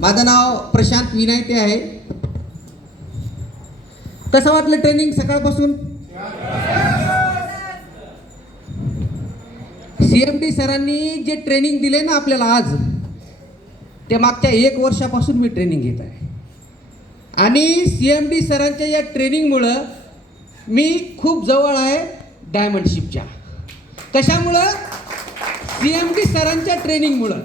माझं नाव प्रशांत विनायते आहे. कसं वाटलं ट्रेनिंग सकाळपासून? CMD सरांनी जे ट्रेनिंग दिले ना आपल्याला आज, ते मागच्या 1 वर्षापासून मी ट्रेनिंग घेत आहे. आणि CMD सरांच्या या ट्रेनिंगमुळं मी खूप जवळ आहे डायमंडशिपच्या. कशामुळं? CMD सरांच्या ट्रेनिंगमुळं.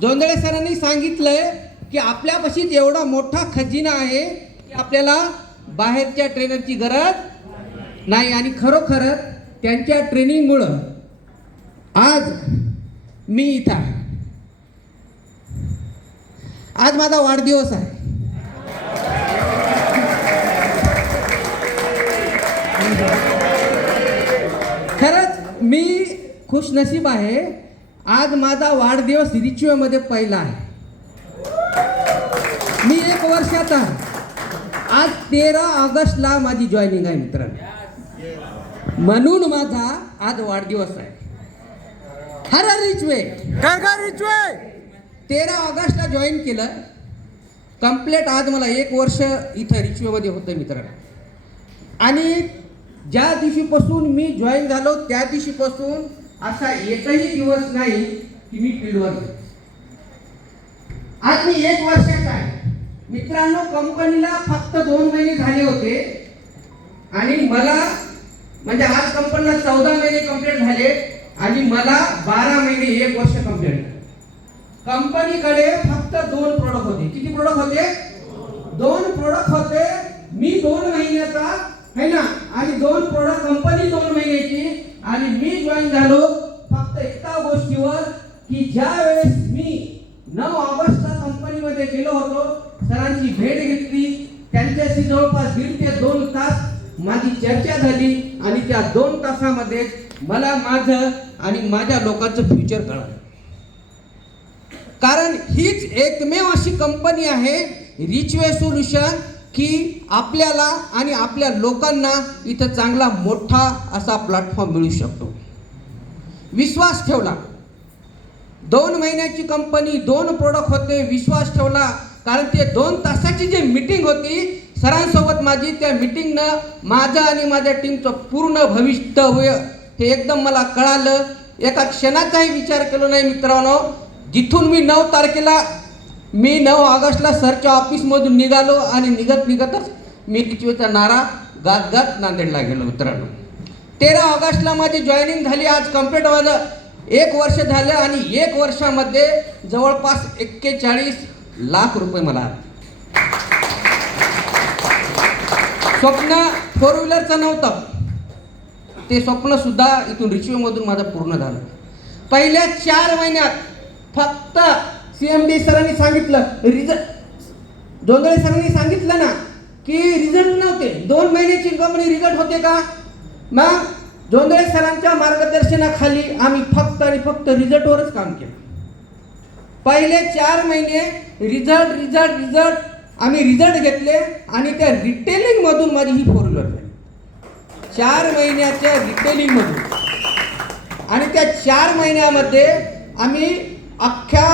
जोंधळे सरांनी सांगितलंय की आपल्यापाशी एवढा मोठा खजिना आहे की आपल्याला बाहेरच्या ट्रेनरची गरज नाही. आणि खरोखर त्यांच्या ट्रेनिंगमुळं आज मी इथं आहे. आज माझा वाढदिवस आहे. खरंच मी खुशनसीब आहे. आज माझा वाढदिवस रिच्युअलमध्ये पहिला आहे. मी 1 वर्षाचा. आज 13 ऑगस्टला माझी जॉईनिंग आहे मित्रांनो. म्हणून माझा आज वाढदिवस आहे. हर रिचवे 13 ऑगस्टला जॉईन केलं. कंप्लीट आज मला 1 वर्ष इथं रिचवेमध्ये होतं मित्रांनो. आणि ज्या दिवशीपासून मी जॉईन झालो त्या दिवशीपासून असा एकही दिवस नाही की मी फील्डवर. आज मी 1 वर्षाचा आहे मित्रांनो. कंपनीला फक्त 2 महिने झाले होते आणि मला म्हणजे आज कंपनीला 14 महिने कंप्लीट झाले आणि मला 12 महिने 1 वर्ष कंप्लीट. कंपनीकडे फक्त 2 प्रोडक्ट होते. किती प्रोडक्ट होते? 2 प्रोडक्ट होते. मी 2 महिन्याचा है ना, आणि 2 प्रोडक्ट कंपनी 2 महिन्याची. आणि मी जॉईन झालो फक्त एका गोष्टीवर की ज्या वेळेस मी 9 ऑगस्टला कंपनीमध्ये गेलो होतो, सरांची भेट घेतली, त्यांच्याशी जवळपास 1.5 ते 2 तास माझी चर्चा झाली आणि त्या 2 तासामध्ये मला माझं आणि माझ्या लोकांचं फ्युचर कळालं. कारण हीच एकमेव अशी कंपनी आहे रिचवे सोल्युशन की आपल्याला आणि आपल्या लोकांना इथं चांगला मोठा असा प्लॅटफॉर्म मिळू शकतो. विश्वास ठेवला. 2 महिन्याची कंपनी, 2 प्रोडक्ट होते. विश्वास ठेवला कारण ते 2 तासाची जी मीटिंग होती सरांसोबत माझी, त्या मीटिंगनं माझं आणि माझ्या टीमचं पूर्ण भवितव्य हे एकदम मला कळालं. एका क्षणाचाही विचार केला नाही मित्रांनो. जिथून मी 9 तारखेला 9 ऑगस्टला सरच्या ऑफिसमधून निघालो आणि निघतच मी रिचवेचा नारा गात नांदेडला गेलो मित्रांनो. 13 ऑगस्टला माझी जॉईनिंग झाली. आज कंप्लीट माझं 1 वर्ष झालं आणि 1 वर्षामध्ये जवळपास 41 लाख रुपये मला आले. स्वप्न 4 व्हीलरचं नव्हतं, ते स्वप्न सुद्धा इथून रिचवेमधून माझं पूर्ण झालं. पहिल्या 4 महिन्यात फक्त CMD सरांनी सांगितलं रिझल्ट, जोंधळे सरांनी सांगितलं ना की रिझल्ट नव्हते. 2 महिन्याची कंपनी रिझल्ट होते का? मग जोंधळे सरांच्या मार्गदर्शनाखाली आम्ही फक्त आणि फक्त रिझल्टवरच काम केलं. पहिले 4 महिने रिझल्ट आम्ही रिझल्ट घेतले आणि त्या रिटेलिंग मधून माझी ही 4 व्हीलर झाली. 4 महिन्याच्या रिटेलिंग मधून. आणि त्या 4 महिन्यामध्ये आम्ही अख्ख्या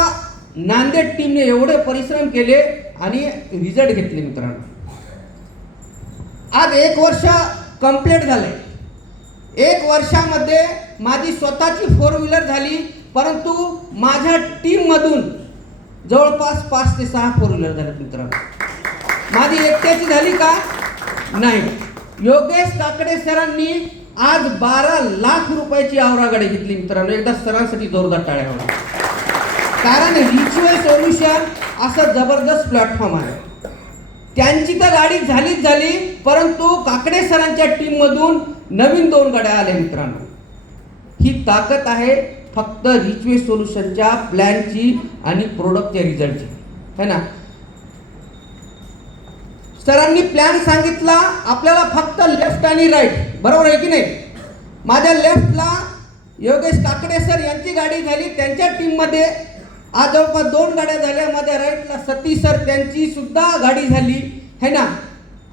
नांदेड टीमने एवढे परिश्रम केले आणि रिझल्ट घेतले मित्रांनो. आज 1 वर्ष कंप्लीट झाले. 1 वर्षामध्ये माझी स्वतःची 4 व्हीलर झाली, परंतु माझ्या टीम मधून जवळपास 5 ते 6 4 व्हीलर झाले मित्रांनो. माझी एकट्याची झाली का? नाही. योगेश काकडे सरांनी आज 12 लाख रुपयाची आवरा गाडी घेतली मित्रांनो. एकदा सरांसाठी जोरदार टाळ्या होणार. कारण रिचवे सोल्युशन असं जबरदस्त प्लॅटफॉर्म आहे. त्यांची तर गाडी झाली, परंतु काकडे सरांच्या टीम मधून नवीन 2 गाड्या आल्या मित्रांनो. ही ताकद आहे फक्त रिचवे सोल्युशनच्या प्लॅनची आणि प्रोडक्टच्या रिझल्टची, है ना. सरांनी प्लॅन सांगितला आपल्याला फक्त लेफ्ट आणि राईट, बरोबर आहे की नाही. माझ्या लेफ्टला योगेश काकडे सर यांची गाडी झाली, त्यांच्या टीममध्ये आज जवळपास 2 गाड्या झाल्या. माझ्या राईटला सतीश सर त्यांची सुद्धा गाडी झाली, है ना.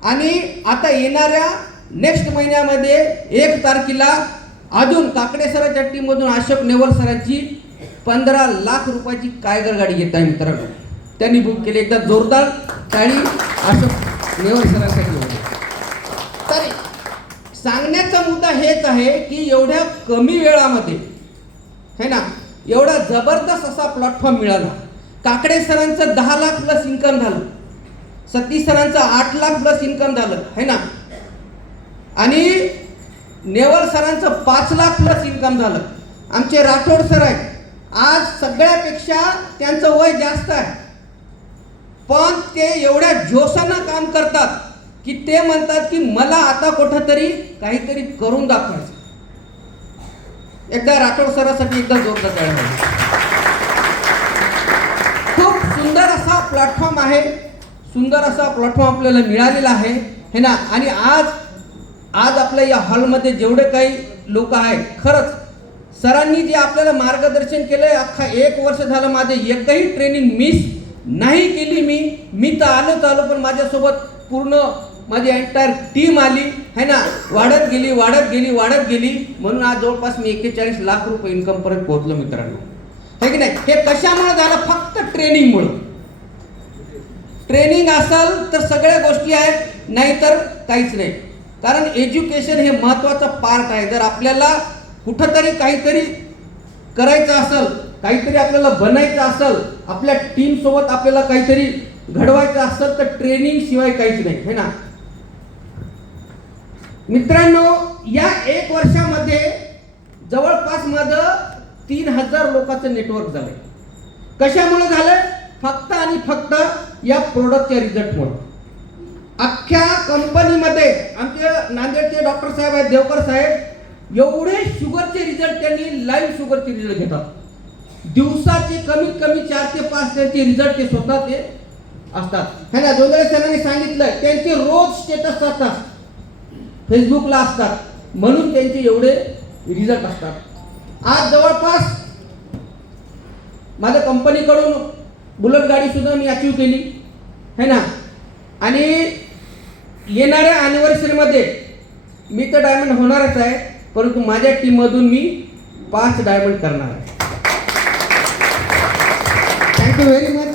आणि आता येणाऱ्या नेक्स्ट महिन्यामध्ये 1 तारखेला अजून काकडे सरांच्या टीममधून अशोक नेवल सरांची 15 लाख रुपयाची कायगर गाडी घेत आहे मित्रांनो. त्यांनी बुक केले. एकदा जोरदार टाळी असं नेवर सरांसाठी होते. तर सांगण्याचा मुद्दा हेच आहे की एवढ्या कमी वेळामध्ये है ना एवढा जबरदस्त असा प्लॅटफॉर्म मिळाला. काकडे सरांचं 10 लाख प्लस इन्कम झालं, सतीश सरांचं 8 लाख प्लस इन्कम झालं है ना, आणि नेवल सरांचं 5 लाख प्लस इन्कम झालं. आमचे राठोड सर आहेत, आज सगळ्यापेक्षा त्यांचं वय जास्त आहे, पण ते एवढ्या जोशानं काम करतात की ते म्हणतात की मला आता कुठंतरी काहीतरी करून दाखवायचं. एकदा राठोड सरांसाठी एकदा जोरदार टाळ्या. खूप सुंदर असा प्लॅटफॉर्म आहे, सुंदर असा प्लॅटफॉर्म आपल्याला मिळालेला आहे है ना. आणि आज आपल्या या हॉलमध्ये जेवढे काही लोक आहेत, खरंच सरांनी जे आपल्याला मार्गदर्शन केलंय, अख्खा 1 वर्ष झालं माझे एकही ट्रेनिंग मिस नाही केली. मी तर आलो पण माझ्यासोबत पूर्ण माझी एंटायर टीम आली है ना, वाढत गेली. म्हणून आज जवळपास मी 41 लाख रुपये इन्कम पर्यंत पोहोचलो मित्रांनो, है की नाही. हे कशामुळे झालं? फक्त ट्रेनिंगमुळे. ट्रेनिंग असेल तर सगळ्या गोष्टी आहेत, नाहीतर काहीच नाही. कारण एज्युकेशन हे महत्त्वाचं पार्ट आहे. जर आपल्याला कुठंतरी काहीतरी करायचं असेल, काहीतरी आपल्याला बनायचं असेल, आपल्या टीम सोबत आपल्याला काहीतरी घडवायचं असेल तर ट्रेनिंग शिवाय काहीच नाही है ना. मित्रांनो, या 1 वर्षामध्ये जवळपास माझं 3000 लोकांचं नेटवर्क झालंय. कशामुळे झालंय? फक्त आणि फक्त या प्रोडक्टच्या रिझल्टमुळे. अख्ख्या कंपनीमध्ये आमचे नांदेडचे डॉक्टर साहेब आहेत, देवकर साहेब, एवढे शुगरचे रिझल्ट त्यांनी लाईव्ह शुगरचे रिझल्ट घेतात. दिवसाचे कमीत कमी 4 ते 5 त्यांचे रिझल्ट ते स्वतः ते असतात है ना. जोंधळे सरांनी सांगितलं त्यांचे रोज स्टेटस असतात, फेसबुकला असतात, म्हणून त्यांचे एवढे रिझल्ट असतात. आज जवळपास माझ्या कंपनीकडून बुलेट गाडी सुद्धा मी अचीव केली है ना. आणि येणाऱ्या अॅनिव्हर्सरीमध्ये मी तर डायमंड होणारच आहे, परंतु माझ्या टीममधून मी 5 डायमंड करणार आहे. Thank you very much.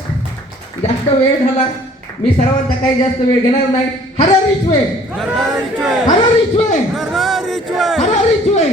जास्त वेळ झाला, मी सर्वांचा काही जास्त वेळ घेणार नाही. हर रिच वे, हर रिच वे, हर रिच वे, हर रिच वे.